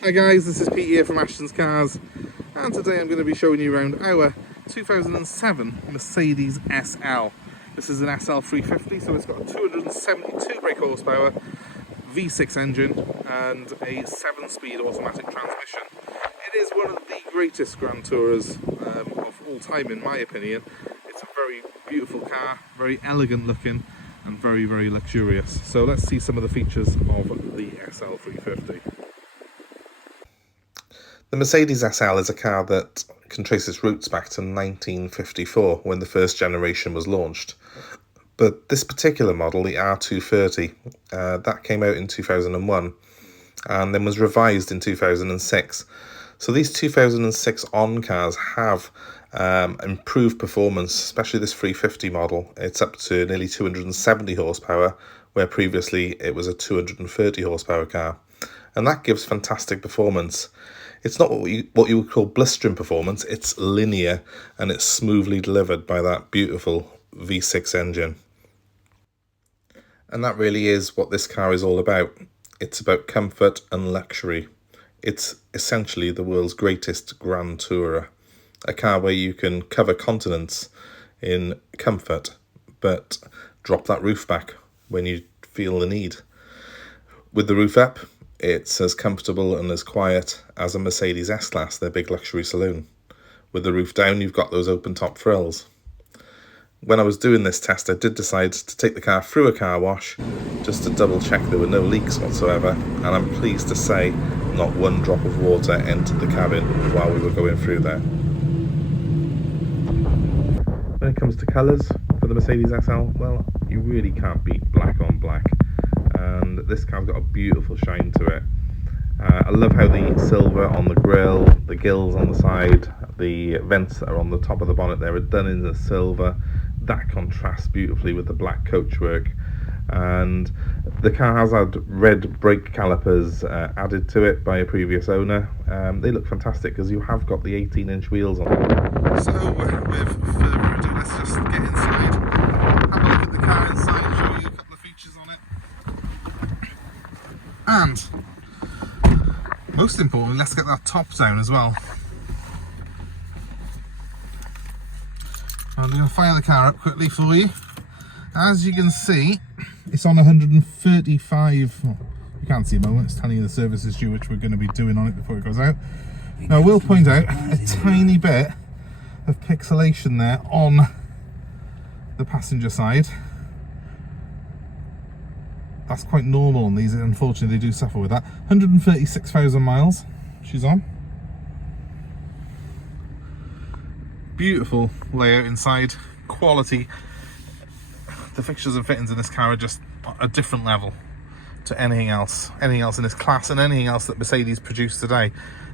Hi guys, this is Pete here from Ashton's Cars, and today I'm going to be showing you around our 2007 Mercedes SL. This is an SL350, so it's got a 272 brake horsepower, V6 engine and a 7-speed automatic transmission. It is one of the greatest Grand Tourers of all time in my opinion. It's a very beautiful car, very elegant looking and very, very luxurious. So let's see some of the features of the SL350. The Mercedes SL is a car that can trace its roots back to 1954 when the first generation was launched. But this particular model, the R230, that came out in 2001 and then was revised in 2006. So these 2006 on cars have improved performance, especially this 350 model. It's up to nearly 270 horsepower, where previously it was a 230 horsepower car. And that gives fantastic performance. It's not what you would call blistering performance, it's linear and it's smoothly delivered by that beautiful V6 engine. And that really is what this car is all about. It's about comfort and luxury. It's essentially the world's greatest Grand Tourer. A car where you can cover continents in comfort, but drop that roof back when you feel the need. With the roof up, it's as comfortable and as quiet as a Mercedes S-Class, their big luxury saloon. With the roof down, you've got those open top frills. When I was doing this test, I did decide to take the car through a car wash just to double check there were no leaks whatsoever, and I'm pleased to say not one drop of water entered the cabin while we were going through there. When it comes to colours for the Mercedes SL, well, you really can't beat black on black. And this car's got a beautiful shine to it. I love how the silver on the grille, the gills on the side, the vents that are on the top of the bonnet there are done in the silver. That contrasts beautifully with the black coachwork. And the car has had red brake calipers added to it by a previous owner. They look fantastic because you have got the 18-inch wheels on. So with further ado, let's just get inside, have a look at the car inside, show you a couple of features on it. And most importantly, let's get that top down as well. I'm going to fire the car up quickly for you. As you can see, it's on 135. Oh, you can't see a moment, it's telling you the service is due, which we're going to be doing on it before it goes out. Now I will point out a tiny bit of pixelation there on the passenger side. That's quite normal on these, unfortunately they do suffer with that. 136,000 miles she's on. Beautiful layout inside, quality. The fixtures and fittings in this car are just a different level to anything else in this class and anything else that Mercedes produced today.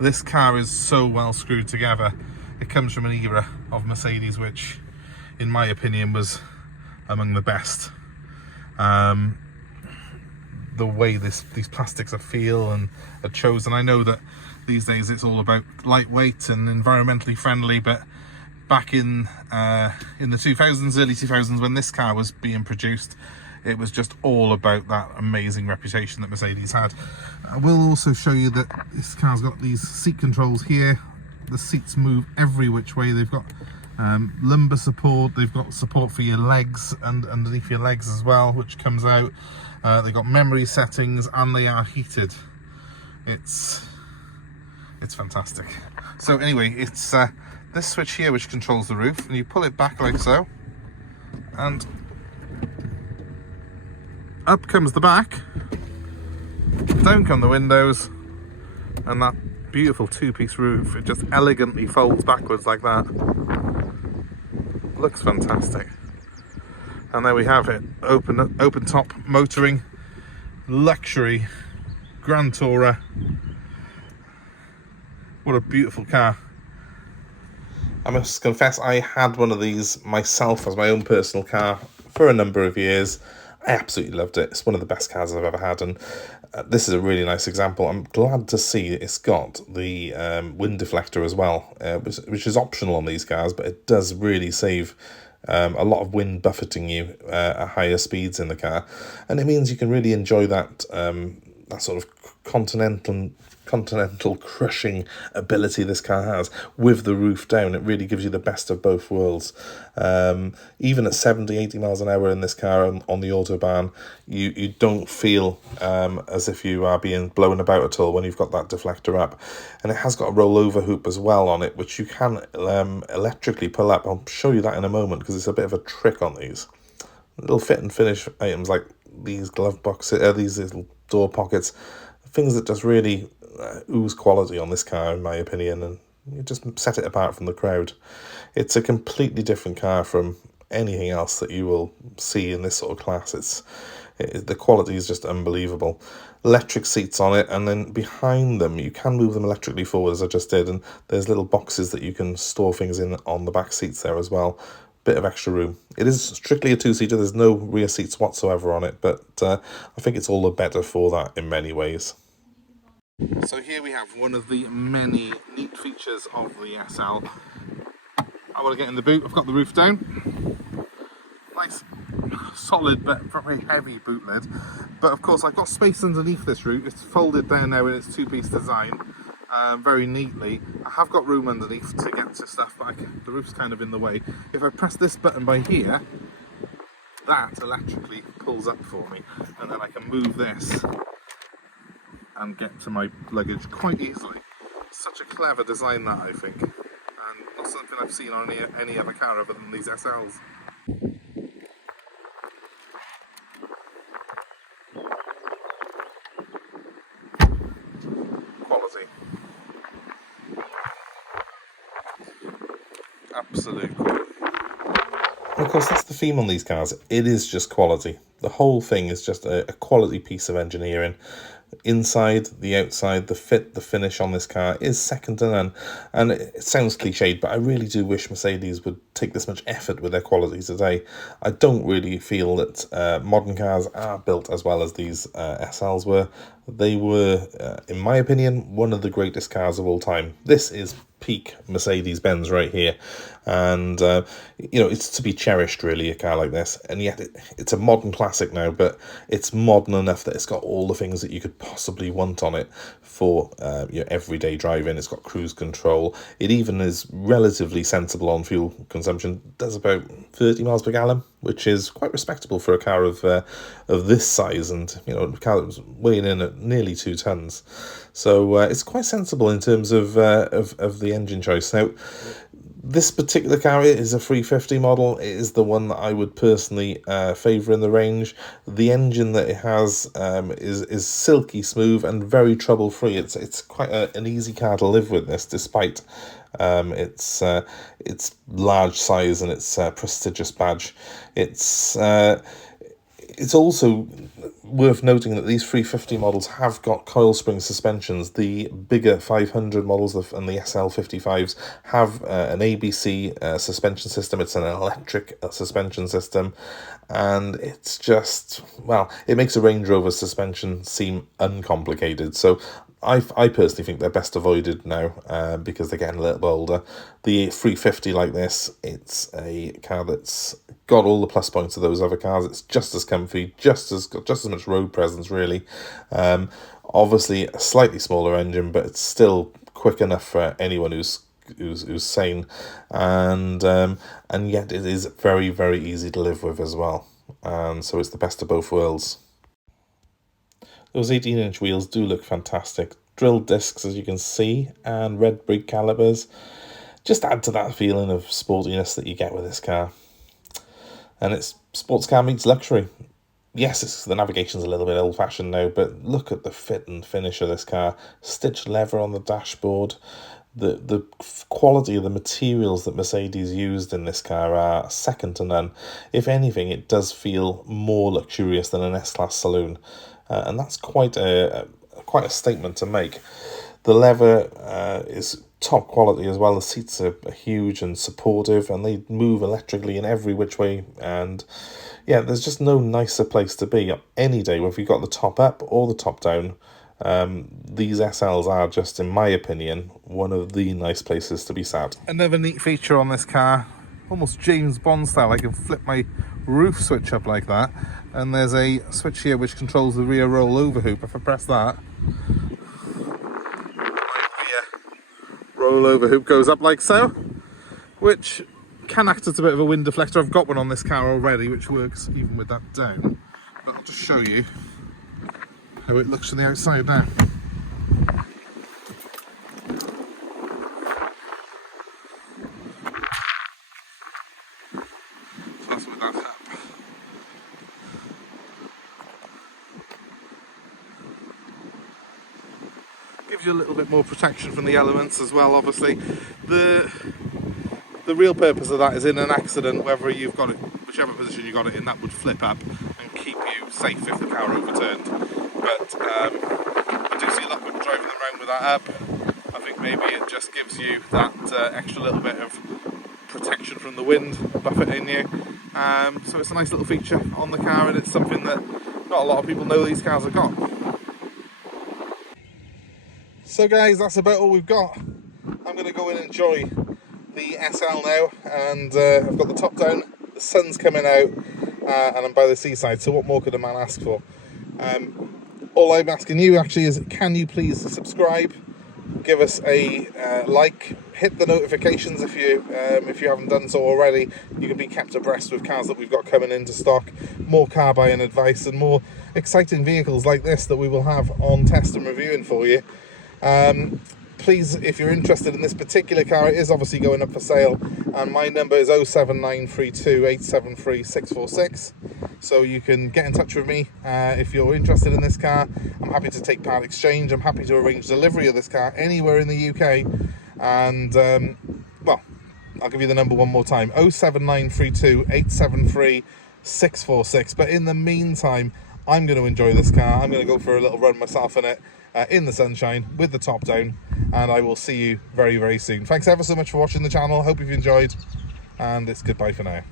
This car is so well screwed together. It comes from an era of Mercedes which, in my opinion, was among the best. The way these plastics feel and are chosen. I know that these days it's all about lightweight and environmentally friendly, but back in the 2000s, early 2000s, when this car was being produced, it was just all about that amazing reputation that Mercedes had. I will also show you that this car's got these seat controls here. The seats move every which way. They've got lumbar support, they've got support for your legs and underneath your legs as well, which comes out. They've got memory settings and they are heated. It's fantastic. So anyway, it's this switch here which controls the roof, and you pull it back like so, and up comes the back, down come the windows, and that beautiful two-piece roof, it just elegantly folds backwards like that. Looks fantastic. And there we have it, open top motoring, luxury Grand Tourer. What a beautiful car. I must confess, I had one of these myself as my own personal car for a number of years. I absolutely loved it. It's one of the best cars I've ever had, and this is a really nice example. I'm glad to see it's got the wind deflector as well, which is optional on these cars, but it does really save a lot of wind buffeting you at higher speeds in the car, and it means you can really enjoy that that sort of continental crushing ability this car has with the roof down. It really gives you the best of both worlds. Even at 70-80 miles an hour in this car on the Autobahn, you don't feel as if you are being blown about at all when you've got that deflector up. And it has got a rollover hoop as well on it, which you can electrically pull up. I'll show you that in a moment because it's a bit of a trick on these little fit and finish items, like these glove boxes, these little door pockets, things that just really ooze quality on this car, in my opinion, and you just set it apart from the crowd. It's a completely different car from anything else that you will see in this sort of class. The quality is just unbelievable. Electric seats on it, and then behind them you can move them electrically forward, as I just did, and there's little boxes that you can store things in on the back seats there as well. Bit of extra room. It is strictly a two-seater. There's no rear seats whatsoever on it, but I think it's all the better for that in many ways. So here we have one of the many neat features of the SL. I want to get in the boot. I've got the roof down. Nice, solid but very heavy boot lid. But of course I've got space underneath this roof. It's folded down now in its two-piece design. Very neatly. I have got room underneath to get to stuff, but the roof's kind of in the way. If I press this button by here, that electrically pulls up for me, and then I can move this and get to my luggage quite easily. Such a clever design, that, I think, and not something I've seen on any other car other than these SLs. Quality. Absolute quality. And of course, that's the theme on these cars. It is just quality. The whole thing is just a quality piece of engineering. Inside, the outside, the fit, the finish on this car is second to none. And it sounds cliched, but I really do wish Mercedes would take this much effort with their quality today. I don't really feel that modern cars are built as well as these SLs were. They were, in my opinion, one of the greatest cars of all time. This is peak Mercedes Benz right here, and you know, it's to be cherished, really, a car like this. And yet it's a modern classic now, but it's modern enough that it's got all the things that you could possibly want on it for your everyday driving. It's got cruise control. It even is relatively sensible on fuel consumption. Does about 30 miles per gallon, which is quite respectable for a car of this size, and you know, a car that was weighing in at nearly 2 tons. So it's quite sensible in terms of the engine choice. Now, this particular car is a 350 model. It is the one that I would personally favour in the range. The engine that it has is silky smooth and very trouble free. It's quite an easy car to live with this, despite its large size and its prestigious badge. It's also worth noting that these 350 models have got coil spring suspensions. The bigger 500 models and the SL55s have an ABC suspension system. It's an electric suspension system, and it's just, well, it makes a Range Rover suspension seem uncomplicated. So I personally think they're best avoided now because they're getting a little bit older. The 350 like this, it's a car that's got all the plus points of those other cars. It's just as comfy, just as much road presence, really. Obviously a slightly smaller engine, but it's still quick enough for anyone who's sane, and yet it is very, very easy to live with as well. And so it's the best of both worlds. Those 18-inch wheels do look fantastic. Drilled discs, as you can see, and red brake calipers just add to that feeling of sportiness that you get with this car. And it's sports car meets luxury. Yes, the navigation's a little bit old-fashioned now, but look at the fit and finish of this car. Stitched leather on the dashboard. The quality of the materials that Mercedes used in this car are second to none. If anything, it does feel more luxurious than an S-Class saloon. And that's quite a statement to make. The leather is top quality as well. The seats are huge and supportive, and they move electrically in every which way. And yeah, there's just no nicer place to be any day, whether you've got the top up or the top down. These SLs are just, in my opinion, one of the nice places to be sat. Another neat feature on this car, almost James Bond style, I can flip my roof switch up like that. and there's a switch here which controls the rear rollover hoop. If I press that, rollover hoop goes up like so, which can act as a bit of a wind deflector. I've got one on this car already which works even with that down, but I'll just show you how it looks from the outside now. So that's with that up. Gives you a little bit more protection from the elements as well. Obviously the real purpose of that is in an accident, whether you've got it, whichever position you got it in, that would flip up and keep you safe if the car overturned. But I do see a lot of people driving around with that up. I think maybe it just gives you that extra little bit of protection from the wind buffeting you. So it's a nice little feature on the car, and it's something that not a lot of people know these cars have got. So guys, that's about all we've got. I'm going to go and enjoy the SL now, and I've got the top down, the sun's coming out, and I'm by the seaside, so what more could a man ask for? All I'm asking you actually is, can you please subscribe, give us a like, hit the notifications if you haven't done so already. You can be kept abreast with cars that we've got coming into stock, more car buying advice, and more exciting vehicles like this that we will have on test and reviewing for you. Please, if you're interested in this particular car, it is obviously going up for sale, and my number is 07932 873 646, so you can get in touch with me if you're interested in this car. I'm happy to take part exchange, I'm happy to arrange delivery of this car anywhere in the UK, and well, I'll give you the number one more time, 07932 873 646. But in the meantime, I'm going to enjoy this car. I'm going to go for a little run myself in it, in the sunshine with the top down, and I will see you very, very soon. Thanks ever so much for watching the channel. Hope you've enjoyed, and it's goodbye for now.